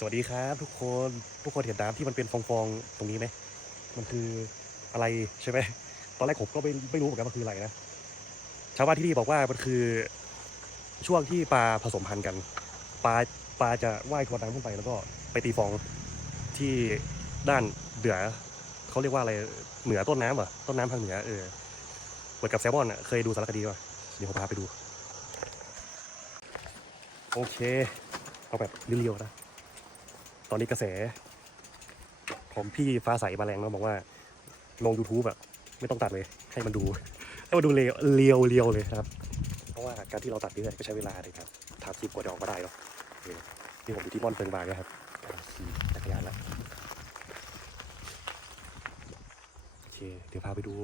สวัสดีครับทุกคนทุกคนเห็นน้ำที่มันเป็นฟองๆตรงนี้ไหมมันคืออะไรใช่ไหมตอนแรกผมก็ไม่ไม่รู้เหมือนกันมันคืออะไรนะชาวบ้านที่นี่บอกว่ามันคือ ช่วงที่ปลาผสมพันธุ์กันปลาปลาจะว่ายทวนน้ำขึ้นไปแล้วก็ไปตีฟองที่ด้านเหนือเขาเรียกว่าอะไรเหนือต้นน้ำเหรอต้นน้ำทางเหนือเออเหมือนกับแซลมอนอะเคยดูสารคดีป่ะเดี๋ยวผมพาไปดู โอเค เอาแบบเรียวๆนะ ตอนนี้กระแส ของพี่ฟ้าใสมาแรงเนาะบอกว่า ลง YouTube แบบไม่ต้องตัดเลย ให้มันดู ให้มันดูเรียวเรียวเรียวเลยนะครับ เพราะว่าการที่เราตัดเนี่ยก็ใช้เวลาในการทำคลิปกว่าจะออกมาได้เนาะนี่ผมอยู่ที่ม่อนเฟิงบางนะครับขี่จักรยานแล้วโอเค เดี๋ยวพาไปดู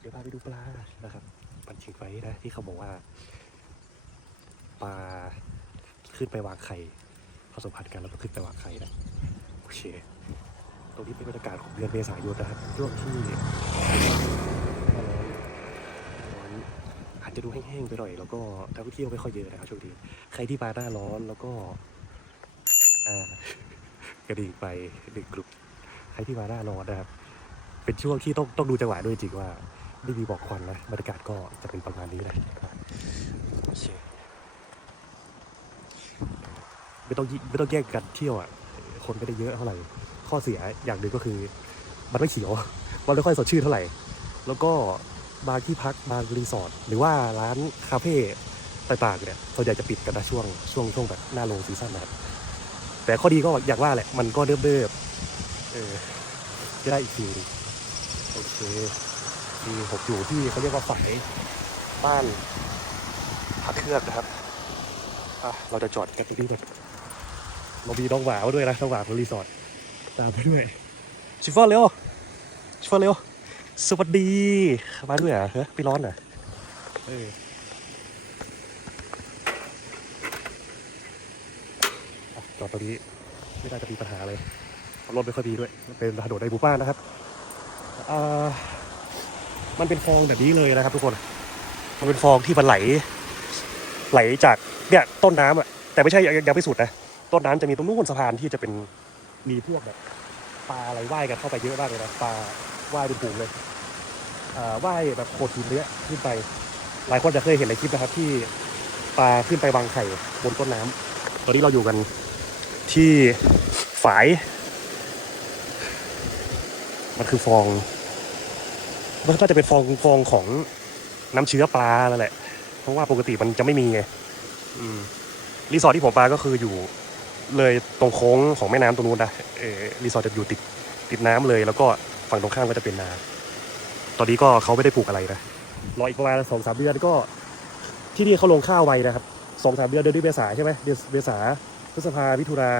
เดี๋ยวพาไปดูปลานะครับปันชิงไฟนะที่เขาบอกว่าปลาขึ้นไปวางไข่ ผสมพันธุ์กันแล้วก็ขึ้นไปวางไข่นะโอเคตรงนี้เป็นบรรยากาศของเดือนเมษายนนะครับช่วงที่ร้อนร้อนอาจจะดูแห้งๆไปหน่อยแล้วก็นักท่องเที่ยวไม่ค่อยเยอะนะครับช่วงนี้ใครที่มาหน้าร้อนแล้วก็อ่ากระดิ่งไปหนึ่งกลุ่มใครที่มาหน้าร้อนนะครับ เป็นช่วงที่ต้องต้องดูจังหวะด้วยจริงว่าไม่มีบอกควันนะบรรยากาศก็จะเป็นประมาณนี้นะโอเค ไม่ต้องไม่ต้องแยกกันเที่ยวอะคนไม่ได้เยอะเท่าไหร่ ข้อเสียอย่างหนึ่งก็คือ มันไม่เขียว มันไม่ค่อยสดชื่นเท่าไหร่ แล้วก็บางที่พักบางรีสอร์ทหรือว่าร้านคาเฟ่ต่างๆเนี่ยส่วนใหญ่จะปิดกันนะช่วงช่วงช่วงแบบหน้าโลซีซั่นนะครับแต่ข้อดีก็อย่างว่าแหละ มันก็เดิมเดิมๆเออจะได้อีกฟิลหนึ่งโอเคมีผมอยู่ที่เขาเรียกว่าฝายบ้านผักเครือกนะครับอะเราจะจอดกันที่นี่ก่อน เรามีน้องหมามาด้วยนะน้องหมาของรีสอร์ทตามไปด้วยชิฟฟ่อนเร็วชิฟฟ่อนเร็วสวัสดีมาด้วยเหรอะเฮ้ยพี่ร้อนเหรอะเอออะจอดตรงนี้ไม่น่าจะมีปัญหาเลยเพราะรถไม่ค่อยดีด้วย เป็นถนนในหมู่บ้านนะครับอ่ามันเป็นฟองแบบนี้เลยนะครับทุกคน มันเป็นฟองที่มันไหล ไหลจากเนี่ยต้นน้ำอะแต่ไม่ใช่ยังยังไม่สุดนะ ต้นน้ำจะมีตรงนู้นสะพานที่จะเป็นมีพวกแบบปลาอะไรว่ายกันเข้าไปเยอะมากเลยนะปลาว่ายเป็นฝูงเลยว่ายแบบโขดหินเนี้ยขึ้นไป หลายคนจะเคยเห็นในคลิปนะครับ ที่ปลาขึ้นไปวางไข่บนต้นน้ำตอนนี้เราอยู่กันที่ฝาย มันคือฟอง มันก็จะเป็นฟองฟองของน้ำเชื้อปลานั่นแหละ เพราะว่าปกติมันจะไม่มีไงรีสอร์ทที่ผมไปก็คืออยู่ เลยตรงโค้งของแม่น้ำตรงนู้นนะเออรีสอร์ทจะอยู่ติดติดน้ำเลย แล้วก็ฝั่งตรงข้ามก็จะเป็นนา ตอนนี้ก็เขาไม่ได้ปลูกอะไรนะรออีกประมาณสองสามเดือนก็ ที่นี่เขาลงข้าวไวนะครับสองสามเดือนเดือนที่เมษาใช่ไหมเดือนเมษาพฤษภามิถุนา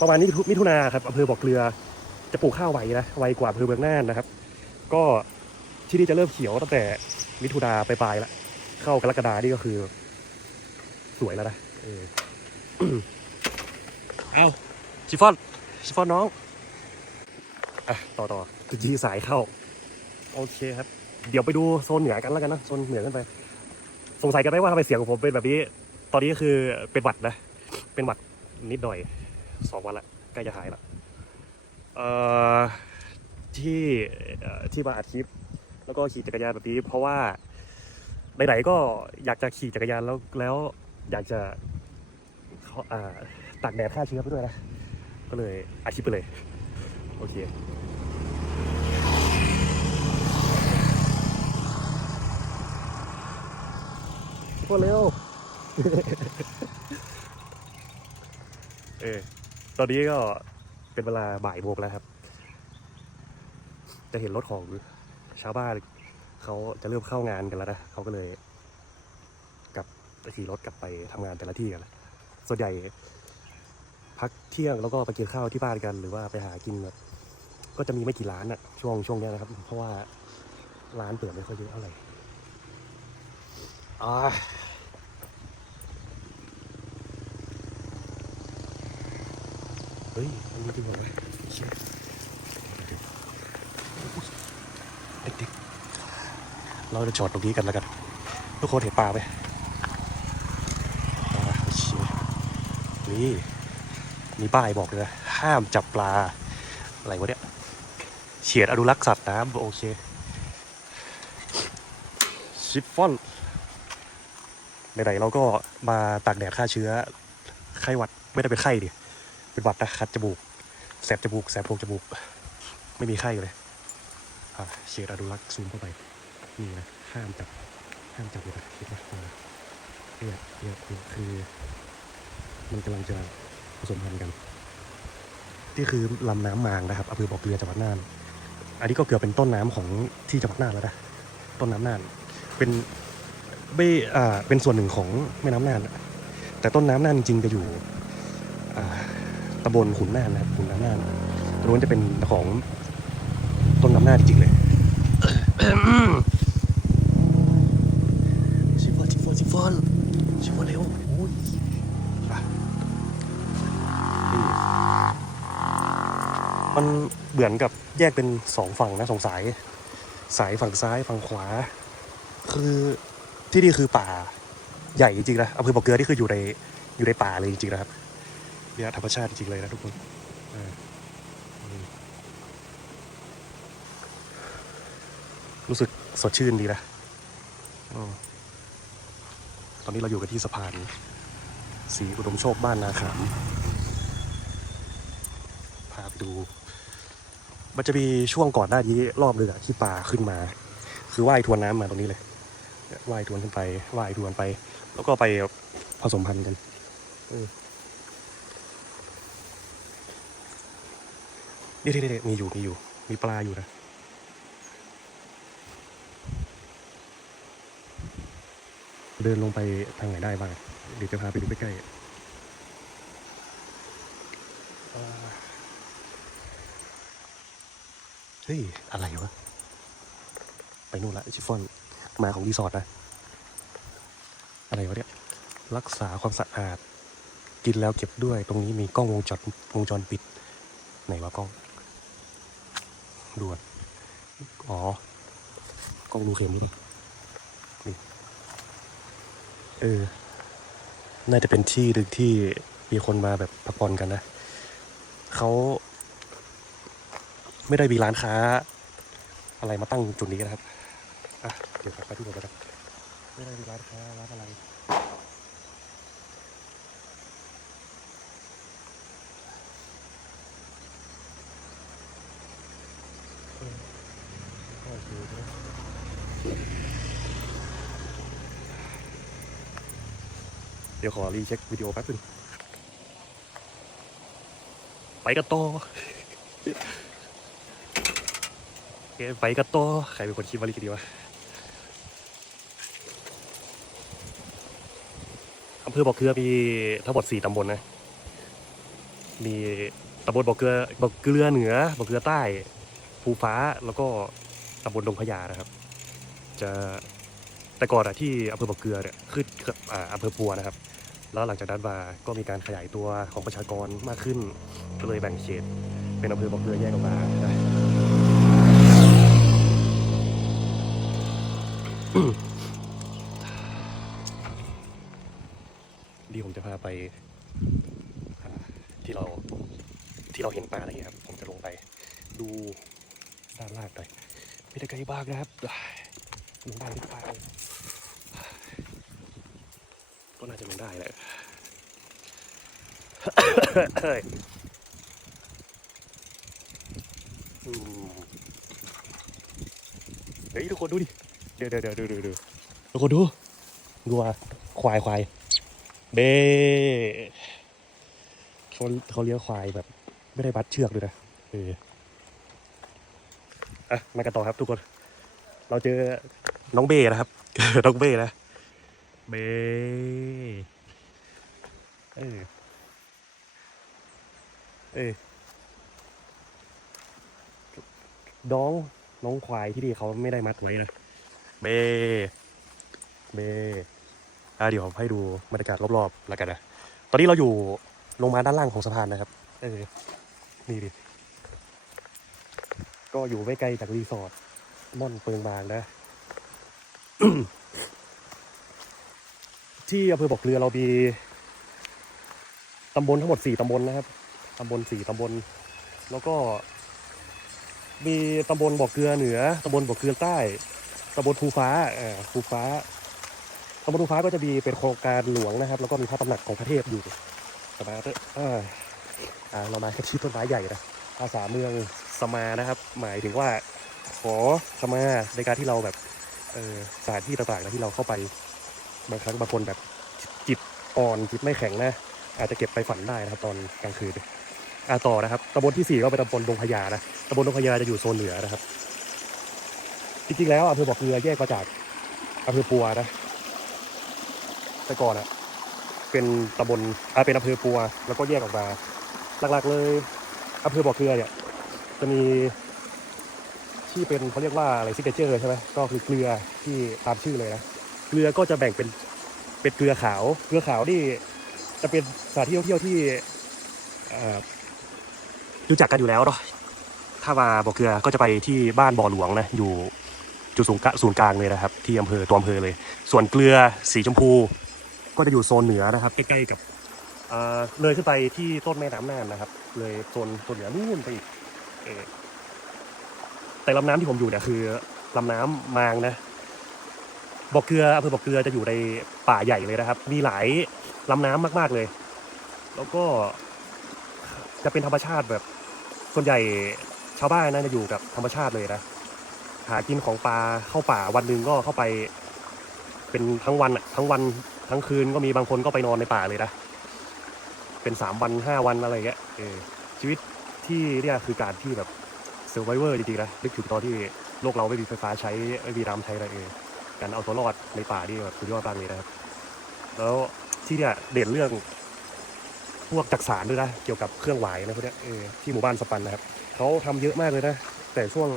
ประมาณนี้มิถุนาครับอำเภอบ่อเกลือ จะปลูกข้าวไวนะไวกว่าอำเภอเมืองน่านนะครับ ก็ที่นี่จะเริ่มเขียวตั้งแต่มิถุนาไปปลายละเข้ากรกฎานี่ก็คือ สวยแล้วนะเออ เอาชิฟฟ่อนชิฟฟ่อนน้องอะต่อต่อตะกี้สายเข้า โอเคครับ เดี๋ยวไปดูโซนเหนือกันแล้วกันนะโซนเหนือขึ้นไป สงสัยกันไหมว่าทำไมเสียงของผมเป็นแบบนี้ ตอนนี้ก็คือเป็นหวัดนะ เป็นหวัดนิดหน่อยสองวันละใกล้จะหายละเอ่อที่เอ่อที่มาอัดคลิป แล้วก็ขี่จักรยานแบบนี้ เพราะว่าไหนๆก็อยากจะขี่จักรยานแล้วแล้วอยากจะเขาอ่า ตากแดดฆ่าเชื้อไปด้วยนะ ก็เลยอาชีพไปเลย โอเคพวกเร็ว เออ ตอนนี้ก็เป็นเวลาบ่ายโมงแล้วครับ จะเห็นรถของชาวบ้านเขาจะเริ่มเข้างานกันแล้วนะ เขาก็เลย กลับขี่รถกลับไปทำงานแต่ละที่กันแล้วส่วนใหญ่ พักเที่ยงแล้วก็ไปกินข้าวที่บ้านกัน หรือว่าไปหากินแบบก็จะมีไม่กี่ร้านอะช่วงช่วงเนี้ยนะครับ เพราะว่าร้านเปิดไม่ค่อยเยอะเท่าไหร่อ่าเฮ้ยอันนี้จริงเหรอวะเชี่ยเด็กๆเราจะจอดตรงนี้กันแล้วกัน ทุกคนเห็นปลาไหมปลาโอเคนี่ มีป้ายบอกเลยนะห้ามจับปลา อะไรวะเนี่ยเฉียดอนุรักษ์สัตว์น้ำโอเคชิฟฟ่อนไหนๆเราก็มาตากแดดฆ่าเชื้อ ไข้หวัดไม่ได้เป็นไข้ดิเป็นหวัดนะคัดจมูก แสบจมูก แสบโพรงจมูก ไม่มีไข้เลยอะเฉียดอนุรักษ์ซูมเข้าไป นี่นะ ห้ามจับ ห้ามจับเลยนะคิดว่าเออเนี่ยเนี่ยเนี่ยคือ มันกำลังจะ ผสมพันธุ์กันนี่คือลำน้ำมางนะครับอำเภอบ่อเกลือจังหวัดน่าน อันนี้ก็เกือบเป็นต้นน้ำของที่จังหวัดน่านแล้วนะต้นน้ำน่าน เป็นไม่อ่าเป็นส่วนหนึ่งของแม่น้ำน่าน แต่ต้นน้ำน่านจริงๆจะอยู่ตำบลขุนน่านนะครับขุนน้ำน่านตรงนู้นจะเป็นของต้นน้ำน่านจริงเลย มันเหมือนกับแยกเป็นสองฝั่งนะสองสาย สายฝั่งซ้ายฝั่งขวา คือที่นี่คือป่าใหญ่จริงๆนะอำเภอบ่อเกลือนี่คืออยู่ในอยู่ในป่าเลยจริงๆนะครับเนี่ยธรรมชาติจริงๆเลยนะทุกคนรู้สึกสดชื่นดีนะอตอนนี้เราอยู่กันที่สะพานสีอุดมโชคบ้านนาขามพาไปดู มันจะมีช่วงก่อนหน้านี้รอบหนึงอที่ป่าขึ้นมา คือว่ายทวนน้ำมาตรงนี้เลยว่ายทวนขึ้นไปว่ายทวนไป แล้วก็ไปผสมพันธุ์กันเออนี่นี่นี่มีอยู่มีอยู่ มีปลาอยู่นะเดินลงไปทางไหนได้บ้างเดี๋ยวจะพาไปดูใกล้ๆอ่า เฮ้ย อะไรวะ ไปนู่นละชิฟ่อนมาของรีสอร์ทนะ อะไรวะเนี่ย รักษาความสะอาด กินแล้วเก็บด้วย ตรงนี้มีกล้องวงจรวงจรปิด ไหนวะกล้องดูก่อนอ๋อ กล้องดูเข็มนี่นี่ เออ น่าจะเป็นที่หนึ่งที่มีคนมาแบบพักผ่อนกันนะ เขา ไม่ได้มีร้านค้า อะไรมาตั้งจุดนี้นะครับอะเดี๋ยวไปที่ผมนะครับไม่ได้มีร้านค้าร้านอะไรเออก็โอเคนะเดี๋ยวขอรีเช็ควิดีโอแป๊บนึงไปกันต่อ โอไปกันต่อใครเป็นคนคิดว่ารีกันดีวะอำเภอบ่อเกลือมีทั้งหมดสี่ตำบลนะ มีตำบลบ่อเกลือบ่อเกลือเหนือบ่อเกลือใต้ภูฟ้าแล้วก็ตำบลดงพญานะครับ จะแต่ก่อนอะที่อำเภอบ่อเกลือเนี่ยขึ้นอ่าอำเภอปัวนะครับ แล้วหลังจากนั้นมาก็มีการขยายตัวของประชากรมากขึ้น ก็เลยแบ่งเขตเป็นอำเภอบ่อเกลือแยกออกมานะ ดีผมจะพาไปที่เราที่เราเห็นป่าอะไรอย่างเงี้ยครับ ผมจะลงไปดูด้านล่างหน่อยไม่ได้ไกลบ้างนะครับลงได้หรือเปล่าก็น่าจะลงได้แหละเฮ้ยทุกคนดูดิ เดี๋ยวเดี๋ยวเดี๋ยวดูดูดูทุกคนดูดูว่าควายควายเบ้เขาเขาเลี้ยงควายแบบ ไม่ได้บัดเชือกเลยนะเอออะมากันต่อครับทุกคน เราเจอน้องเบ้นะครับ น้องเบ้นะเบ้เออเออน้องน้องควายที่ดีเขาไม่ได้มัดไว้นะ เบ้เบ้อะเดี๋ยวผมให้ดูบรรยากาศรอบๆแล้วกันนะ ตอนนี้เราอยู่ลงมาด้านล่างของสะพานนะครับ เออ นี่ดิ ก็อยู่ไม่ไกลจากรีสอร์ทม่อนเปิงบางนะ ที่อำเภอบอกเรือเรามีตำบลทั้งหมดสี่ตำบลนะครับ ตำบลสี่ตำบล แล้วก็ มีตำบลบ่อเกลือเหนือ ตำบลบ่อเกลือใต้ ตำบลภูฟ้าเอ่อภูฟ้าตำบลภูฟ้าก็จะมีเป็นโครงการหลวงนะครับ แล้วก็มีพระตำหนักของพระเทพอยู่สมาเอออ่าเรามาที่ต้นไม้ใหญ่นะภาษาเมืองสมานะครับ หมายถึงว่าขอขมาในการที่เราแบบเออสถานที่ต่างๆนะที่เราเข้าไป บางครั้งบางคนแบบจิตอ่อนจิตไม่แข็งนะ อาจจะเก็บไปฝันได้นะครับ ตอนกลางคืนอ่าต่อนะครับตำบลที่สี่ก็เป็นตำบลดงพญานะตำบลดงพญาจะอยู่โซนเหนือนะครับ จริงๆแล้วอำเภอบ่อเกลือแยกมาจากอำเภอปัวนะแต่ก่อนอะเป็นตำบลอ่าเป็นอำเภอปัว แล้วก็แยกออกมาหลักๆเลยอำเภอบ่อเกลือเนี่ย จะมีที่เป็นเขาเรียกว่าอะไรซิกเนเจอร์ใช่ไหมก็คือเกลือที่ตามชื่อเลยนะเกลือก็จะแบ่งเป็นเป็นเกลือขาว เกลือขาวนี่จะเป็นสถานที่ท่องเที่ยวที่รู้จักกันอยู่แล้วเนาะถ้ามาบ่อเกลือก็จะไปที่บ้านบ่อหลวงนะอยู่ จุดศูนย์กลางศูนย์กลางเลยนะครับ ที่อำเภอตัวอำเภอเลย ส่วนเกลือสีชมพู ก็จะอยู่โซนเหนือนะครับ ใกล้ๆกับเเลยขึ้นไปที่ต้นแม่น้ำน่านนะครับ เลยโซนโซนเหนือนู่นไปอีกแต่ลำน้ำที่ผมอยู่เนี่ยคือลำน้ำมางนะบ่อเกลืออำเภอบ่อเกลือจะอยู่ในป่าใหญ่เลยนะครับ มีหลายลำน้ำมาก ๆเลย แล้วก็จะเป็นธรรมชาติแบบ ส่วนใหญ่ชาวบ้านนะจะอยู่กับธรรมชาติเลยนะ หากินของปลาเข้าป่าวันหนึ่งก็เข้าไป เป็นทั้งวันอะทั้งวันทั้งคืนก็มีบางคนก็ไปนอนในป่าเลยนะเป็นสามวันห้าวันอะไรเงี้ยเออชีวิตที่เนี่ยคือการที่แบบเซอร์ไวเวอร์จริงๆนะนึกถึงตอนที่โลกเราไม่มีไฟฟ้าใช้ไม่มีน้ำใช้อะไรเออการเอาตัวรอดในป่านี่แบบสุดยอดมากเลยนะครับ แล้วที่เนี่ยเด่นเรื่องพวกจักสารด้วยนะเกี่ยวกับเครื่องหวายนะพวกเนี้ยเออที่หมู่บ้านสปันนะครับเขาทำเยอะมากเลยนะแต่ช่วง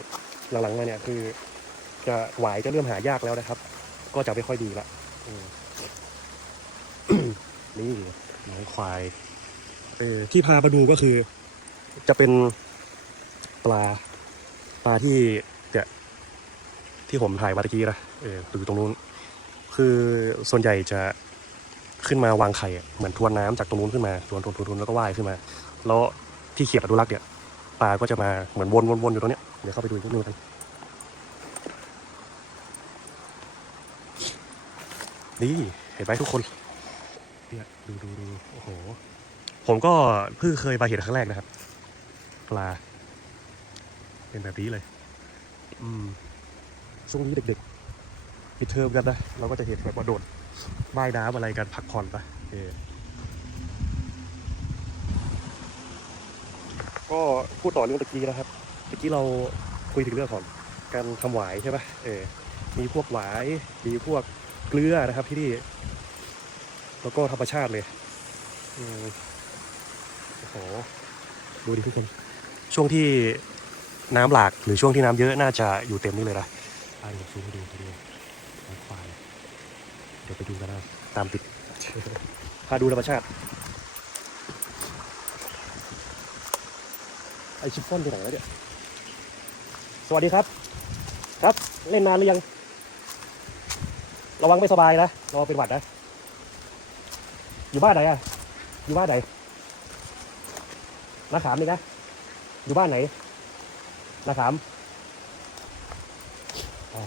หลังๆมาเนี่ยคือ จะหวายจะเริ่มหายากแล้วนะครับ ก็จะไม่ค่อยดีละนี่น้องควายเออที่พามาดูก็คือ จะเป็นปลา ปลาที่เนี่ยที่ผมถ่ายมาตะกี้นะเอออยู่ตรงนู้น คือส่วนใหญ่จะขึ้นมาวางไข่เหมือนทวนน้ำจากตรงนู้นขึ้นมาทวนทวนทวนทวนแล้วก็ว่ายขึ้นมา แล้วที่เขียดอนุรักษ์เนี่ย ปลาก็จะมาเหมือนวนวนวนอยู่ตรงเนี้ยเดี๋ยวเข้าไปดูอีกนิดนึงกันนี่เห็นไหมทุกคนเนี่ยดูดูดูโอ้โห ผมก็เพิ่งเคยมาเห็นครั้งแรกนะครับ ปลา เป็นแบบนี้เลย อืมช่วงนี้เด็กๆปิดเทอมกันนะ เราก็จะเห็นแบบว่าโดดว่ายน้ำอะไรกันพักผ่อนปะเออ ก็พูดต่อเรื่องตะกี้นะครับตะกี้เราคุยถึงเรื่องของการทำหวายใช่ปะเออมีพวกหวายมีพวกเกลือนะครับที่นี่แล้วก็ธรรมชาติเลยอืมโอ้โหดูดิทุกคนช่วงที่น้ำหลากหรือช่วงที่น้ำเยอะน่าจะอยู่เต็มนี่เลยนะอ่าเดียวซูมให้ดูไปดูน้ำควายเดี๋ยวไปดูกันนะตามติดพาดูธรรมชาติ ไอชิฟฟ่อนไปไหนแล้วเนี่ย สวัสดีครับ ครับ เล่นนานหรือยัง ระวังไม่สบายนะ ระวังเป็นหวัดนะ อยู่บ้านไหนอะอยู่บ้านไหนนาขามนี่นะ อยู่บ้านไหนนาขามอ๋อ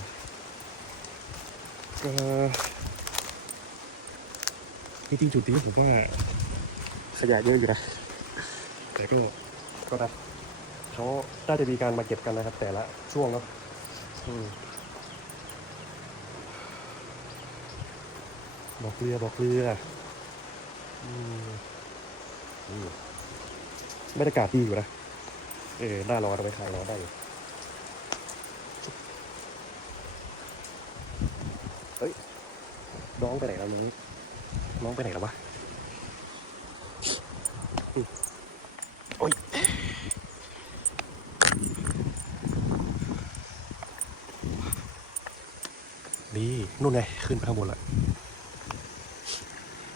เออจริงๆจุดนี้ผมว่าขยะเยอะอยู่นะ แต่ก็ก็นะ เขาน่าจะมีการมาเก็บกันนะครับ แต่ละช่วงเนาะบอกเรือบอกเรืออืมนี่บรรยากาศดีอยู่นะ เออหน้าร้อนเอาไปขายร้อนได้อยู่เฮ้ย น้องไปไหนแล้วน้องน้องไปไหนแล้ววะอืมโอ้ย นไง ขึ้นไปข้างบนละ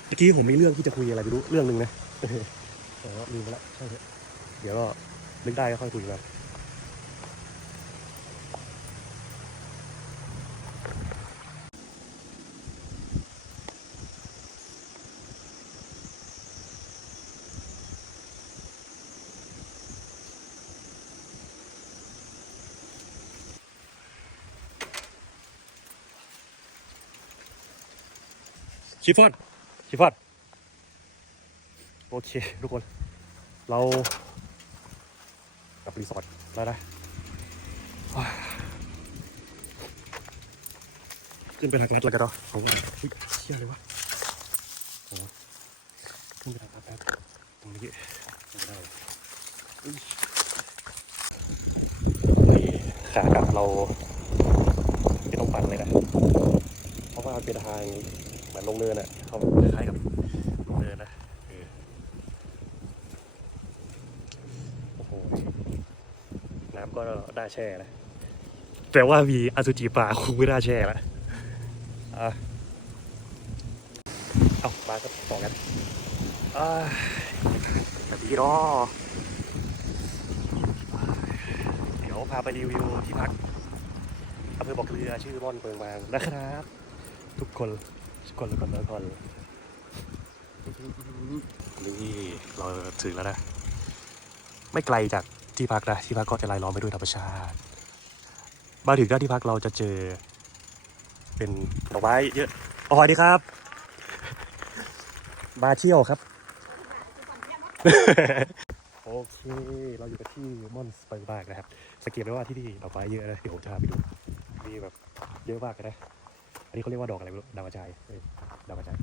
เมื่อกี้ผมมีเรื่องที่จะคุยอะไรไม่รู้เรื่องหนึ่งนะแต่ว่าลืมไปละใช่เถอะเดี๋ยวก็นึกได้ก็ค่อยคุยกัน ชิฟฟอนชิฟฟอนโอเค ทุกคน เรากลับรีสอร์ทแล้วนะขึ้นไปทางลัดแล้วกันเนาะของว่าเฮ้ยเชี่ยเลยวะโอ้ขึ้นไปทางลัดแล้วตรงนี้ไม่ได้ขากลับเราไม่ต้องปั่นเลยนะ เพราะว่าเป็นทาง มือนลงเนินอะเขาคล้ายกับลงเนินนะโอ้โหน้ำก็ได้แช่นะแต่ว่ามีอสุจิป่าคงไม่ได้แช่ละอะเอามาก็ต่อกันอ่าแบบนี้เนาะเดี๋ยวพาไปรีวิวที่พักอำเภอบอกเรือชื่อม่อนเปิงบางนะครับ ทุกคน ทุกคนทุกคนทุกคนนี่เราถึงแล้วนะ ไม่ไกลจากที่พักนะที่พักก็จะรายล้อมไปด้วยธรรมชาติ มาถึงก็ที่พักเราจะเจอ เป็นดอกไม้เยอะอ๋อสวัสดีครับ มาเที่ยวครับ โอเค เราอยู่กันที่ม่อนสเปิร์บาร์กนะครับสังเกตได้ว่าที่นี่ดอกไม้เยอะนะเดี๋ยวผมจะพาไปดูมีแบบเยอะมากเลยนะอั นนี้เขาเรียกว่าดอกอะไรไม่รู้ดาวกระจายเอ้ยดาวกระจาย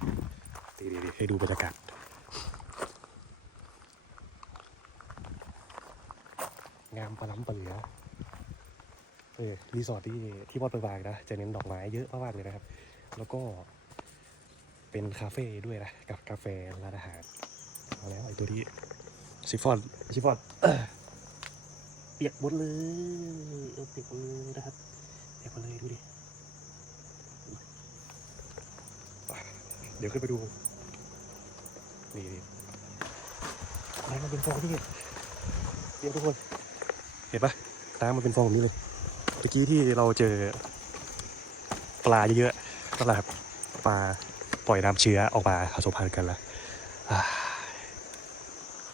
ดีดีให้ดูบรรยากาศงามประล้ำปะเหลือเออรีสอร์ทที่ที่วอดปร์บาร์กนะจะเน้นดอกไม้เยอะมากๆเลยนะครับ แล้วก็เป็นคาเฟ่ด้วยนะ กับกาแฟร้านอาหารเอาแล้วไอ้ตัวที่ชิฟฟ่อนชิฟฟ่อนเปียกหมดเลยเออเปียกหมดเลยนะครับเปียกหมดเลยดูดิ เดี๋ยวขึ้นไปดู นี่นี่น้ำมันเป็นฟองที่เดี๋ยวทุกคน เห็นปะน้ำมันเป็นฟองแบบนี้เลยเมื่อกี้ที่เราเจอ ปลาเยอะๆนั่นแหละครับปลาปล่อยน้ำเชื้อออกมาผสมพันธุ์กันล้วอ่า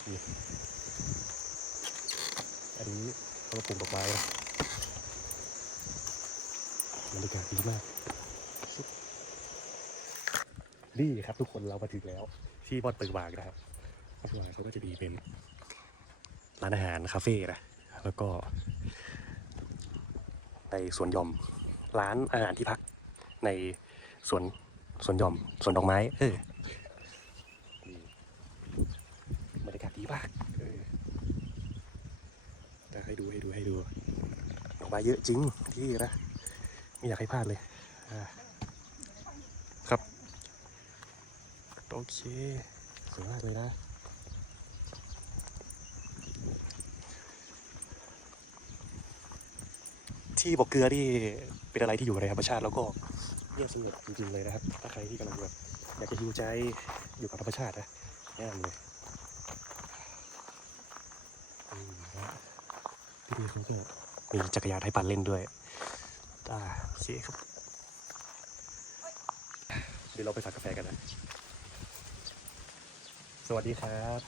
นี่อันนี้เขาปลูกดอกไม้บรรยากาศดีมาก นี่ครับทุกคนเรามาถึงแล้ว ที่บอนตึกวางนะครับข้างหลังเขาก็จะมีเป็นร้านอาหารคาเฟ่นะแล้วก็ในสวนหย่อมร้านอาหารที่พักในสวนสวนหย่อมสวนดอกไม้ เออบรรยากาศดีมากจะให้ดูให้ดูให้ดูดอกไม้เยอะจริงที่นี่นะไม่อยากให้พลาดเลยอ่า โอเค สวยมากเลยนะ ที่บอกเกลือนี่เป็นอะไรที่อยู่ในธรรมชาติแล้วก็เงียบสงบจริงๆเลยนะครับ ถ้าใครที่กำลังแบบอยากจะฮิวใจอยู่กับธรรมชาตินะแนะนำเลยที่นี่เขาก็มีจักรยานให้ปั่นเล่นด้วยอ่าโอเคครับ เดี๋ยวเราไปสั่งกาแฟกันนะ สวัสดีครับ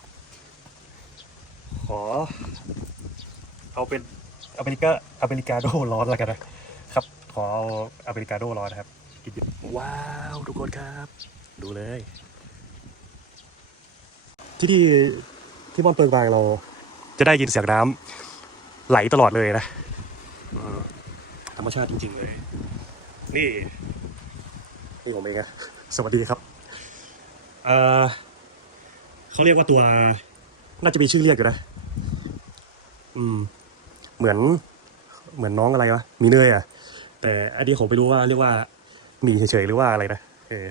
ขอ เอาเป็นอเมริกาอเมริกาโดร้อนแล้วกันนะครับ ขอเอาอเมริกาโดร้อนนะครับกินดิบว้าวทุกคนครับ ดูเลย ที่นี่ที่ม่อนเปิงบางเรา จะได้ยินเสียงน้ำไหลตลอดเลยนะอืมธรรมชาติจริง ๆ เลย นี่นี่ผมเองอะสวัสดีครับ เอ่อ เขาเรียกว่าตัว น่าจะมีชื่อเรียกอยู่นะ อืม เหมือน เหมือนน้องอะไรวะ มีเนยอะ แต่อันนี้ผมไม่รู้ว่าเรียกว่ามีเฉยๆหรือว่าอะไรนะ เออ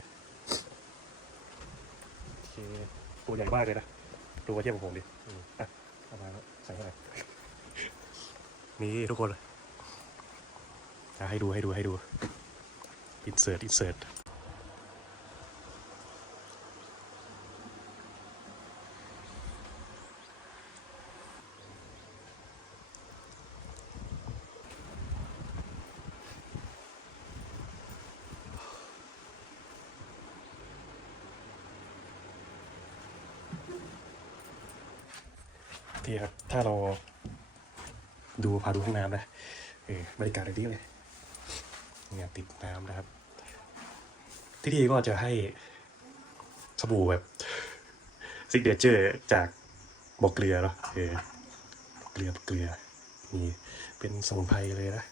ตัวใหญ่มากเลยนะ ดูมาเทียบกับผมดิอะเอามาใส่เข้าไปนี่ทุกคนอะให้ดูให้ดูให้ดูอินเสิร์ตอินเสิร์ต นี่ครับ ถ้าเราดูพาดูห้องน้ำนะเออบรรยากาศแบบนี้เลยเนี่ยติดน้ำนะครับ ที่นี่ก็จะให้สบู่แบบซิกเนเจอร์จากบอกเกลือเนาะเออเกลือเกลือนี่เป็นสมุนไพรเลยนะ